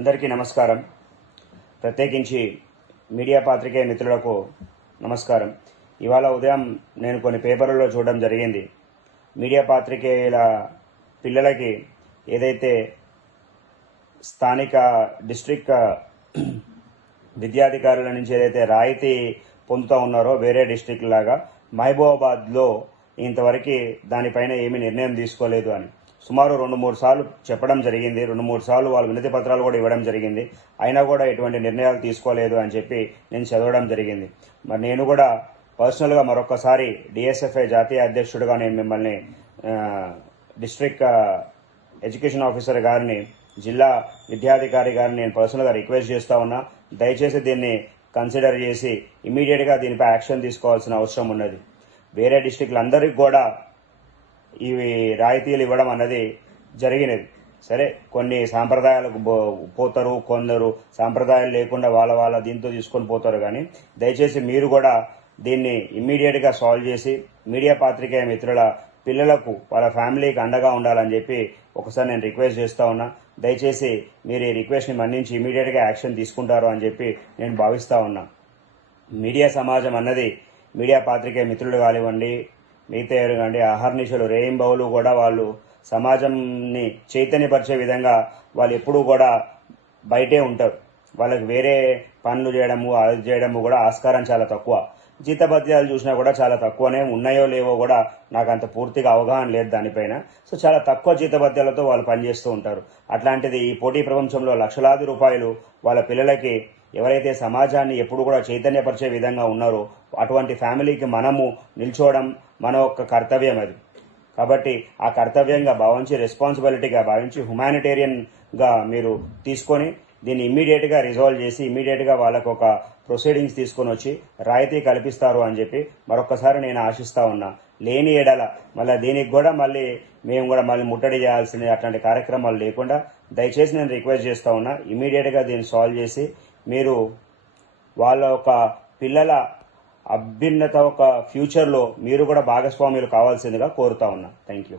అందరికీ నమస్కారం. ప్రత్యేకించి మీడియా పాత్రికేయ మిత్రులకు నమస్కారం. ఇవాళ ఉదయం నేను కొన్ని పేపర్లలో చూడడం జరిగింది. మీడియా పాత్రికేయుల పిల్లలకి ఏదైతే స్థానిక డిస్ట్రిక్ట్ విద్యాధికారుల నుంచి ఏదైతే రాయితీ పొందుతూ ఉన్నారో వేరే డిస్ట్రిక్ట్ లాగా మహబూబాబాద్లో ఇంతవరకు దానిపైన ఏమీ నిర్ణయం తీసుకోలేదు అని సుమారు 2-3 సార్లు చెప్పడం జరిగింది. 2-3 సార్లు వాళ్ళు వినతి పత్రాలు కూడా ఇవ్వడం జరిగింది. అయినా కూడా ఎటువంటి నిర్ణయాలు తీసుకోలేదు అని చెప్పి నేను చదవడం జరిగింది. మరి నేను కూడా పర్సనల్గా మరొకసారి డిఎస్ఎఫ్ఐ జాతీయ అధ్యక్షుడిగా నేను మిమ్మల్ని డిస్ట్రిక్ట్ ఎడ్యుకేషన్ ఆఫీసర్ గారిని, జిల్లా విద్యాధికారి గారిని నేను పర్సనల్గా రిక్వెస్ట్ చేస్తా ఉన్నా. దయచేసి దీన్ని కన్సిడర్ చేసి ఇమీడియట్గా దీనిపై యాక్షన్ తీసుకోవాల్సిన అవసరం ఉన్నది. వేరే డిస్ట్రిక్ట్లందరికీ కూడా ఇవి రాయితీలు ఇవ్వడం అన్నది జరిగినది. సరే, కొన్ని సాంప్రదాయాలకు పోతారు, కొందరు సాంప్రదాయాలు లేకుండా వాళ్ళ దీంతో తీసుకొని పోతారు. కానీ దయచేసి మీరు కూడా దీన్ని ఇమ్మీడియట్గా సాల్వ్ చేసి మీడియా పాత్రికేయ మిత్రుల పిల్లలకు వాళ్ళ ఫ్యామిలీకి అండగా ఉండాలని చెప్పి ఒకసారి నేను రిక్వెస్ట్ చేస్తా ఉన్నా. దయచేసి మీరు ఈ రిక్వెస్ట్ని మన్నించి ఇమీడియట్గా యాక్షన్ తీసుకుంటారు అని చెప్పి నేను భావిస్తా ఉన్నా. మీడియా సమాజం అన్నది మీడియా పాత్రికేయ మిత్రులు కానివ్వండి, మిగతా కానివ్వండి, అహర్నిశలు రేయింబవులు కూడా వాళ్ళు సమాజంని చైతన్యపరిచే విధంగా వాళ్ళు ఎప్పుడూ కూడా బయటే ఉంటారు. వాళ్ళకి వేరే పనులు చేయడము అది చేయడము కూడా ఆస్కారం చాలా తక్కువ. జీతభత్యాలు చూసినా కూడా చాలా తక్కువనే ఉన్నాయో లేవో కూడా నాకు అంత పూర్తిగా అవగాహన లేదు దానిపైన. సో చాలా తక్కువ జీతభత్యాలతో వాళ్ళు పనిచేస్తూ ఉంటారు. అట్లాంటిది ఈ పోటీ ప్రపంచంలో లక్షలాది రూపాయలు వాళ్ళ పిల్లలకి ఎవరైతే సమాజాన్ని ఎప్పుడు కూడా చైతన్యపరిచే విధంగా ఉన్నారో అటువంటి ఫ్యామిలీకి మనము నిల్చోవడం మన యొక్క కర్తవ్యం అది. కాబట్టి ఆ కర్తవ్యంగా భావించి, రెస్పాన్సిబిలిటీగా భావించి, హ్యుమానిటేరియన్గా మీరు తీసుకొని దీన్ని ఇమ్మీడియట్గా రిజాల్వ్ చేసి ఇమ్మీడియట్గా వాళ్ళకు ఒక ప్రొసీడింగ్స్ తీసుకొని వచ్చి రాయితీ కల్పిస్తారు అని చెప్పి మరొకసారి నేను ఆశిస్తా ఉన్నా. లేని ఏడల మళ్ళీ దీనికి కూడా మేము కూడా ముట్టడి చేయాల్సిన అట్లాంటి కార్యక్రమాలు లేకుండా దయచేసి నేను రిక్వెస్ట్ చేస్తా ఉన్నా. ఇమ్మీడియట్గా దీన్ని సాల్వ్ చేసి మీరు వాళ్ళ ఒక పిల్లల అభ్యున్నత ఒక ఫ్యూచర్లో మీరు కూడా భాగస్వాములు కావాల్సిందిగా కోరుతా ఉన్నా. Thank you.